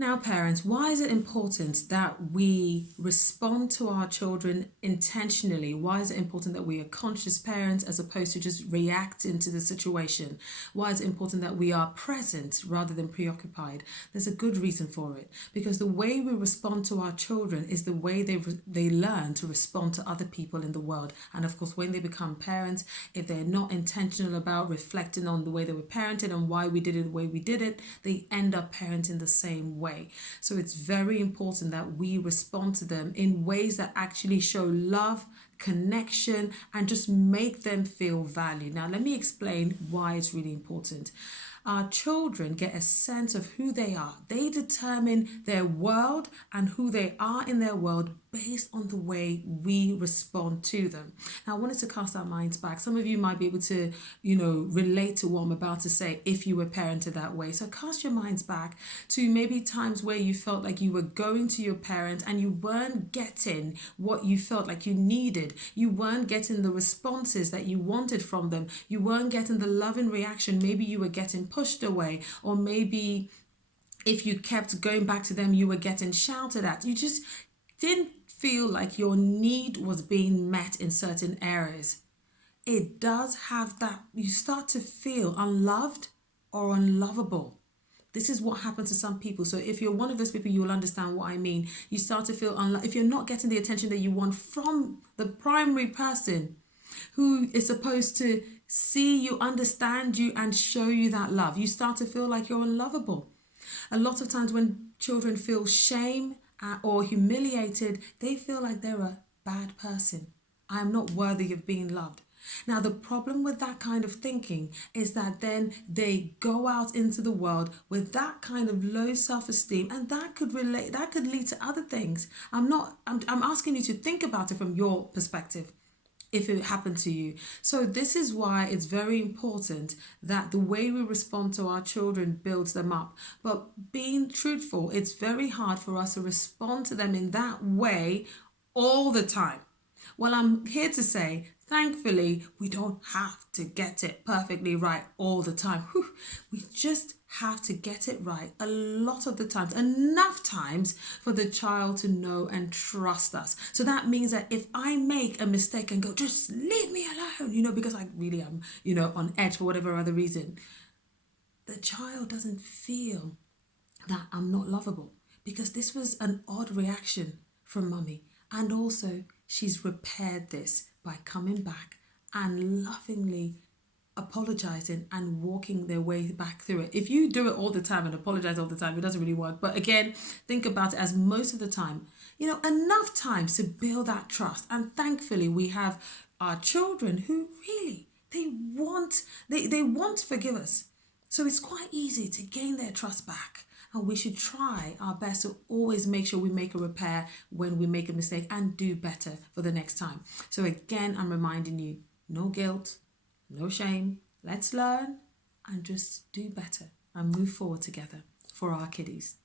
Now, parents, why is it important that we respond to our children intentionally? Why is it important that we are conscious parents as opposed to just reacting to the situation? Why is it important that we are present rather than preoccupied? There's a good reason for it. Because the way we respond to our children is the way they learn to respond to other people in the world. And of course, when they become parents, if they're not intentional about reflecting on the way they were parented and why we did it the way we did it, they end up parenting the same way. So it's very important that we respond to them in ways that actually show love, connection, and just make them feel valued. Now, let me explain why it's really important. Our children get a sense of who they are. They determine their world and who they are in their world based on the way we respond to them. Now, I wanted to cast our minds back. Some of you might be able to, relate to what I'm about to say if you were parented that way. So cast your minds back to maybe times where you felt like you were going to your parents and you weren't getting what you felt like you needed. You weren't getting the responses that you wanted from them. You weren't getting the loving reaction. Maybe you were getting pushed away, or maybe if you kept going back to them, you were getting shouted at. You just didn't feel like your need was being met in certain areas. It does have that, you start to feel unloved or unlovable. This is what happens to some people. So if you're one of those people, you will understand what I mean. You start to feel if you're not getting the attention that you want from the primary person who is supposed to see you, understand you, and show you that love, you start to feel like you're unlovable. A lot of times when children feel shame or humiliated, they feel like they're a bad person. I am not worthy of being loved. Now, the problem with that kind of thinking is that then they go out into the world with that kind of low self-esteem, and that could lead to other things. I'm asking you to think about it from your perspective if it happened to you. So this is why it's very important that the way we respond to our children builds them up. But being truthful, it's very hard for us to respond to them in that way all the time. Well, I'm here to say, thankfully, we don't have to get it perfectly right all the time. We just have to get it right a lot of the times, enough times for the child to know and trust us. So that means that if I make a mistake and go, just leave me alone, because I really am, on edge for whatever other reason, the child doesn't feel that I'm not lovable, because this was an odd reaction from mummy. And also, she's repaired this by coming back and lovingly apologizing and walking their way back through it. If you do it all the time and apologize all the time, it doesn't really work. But again, think about it as most of the time, enough times to build that trust. And thankfully, we have our children who really, they want to forgive us. So it's quite easy to gain their trust back. And we should try our best to always make sure we make a repair when we make a mistake and do better for the next time. So again, I'm reminding you, no guilt, no shame. Let's learn and just do better and move forward together for our kiddies.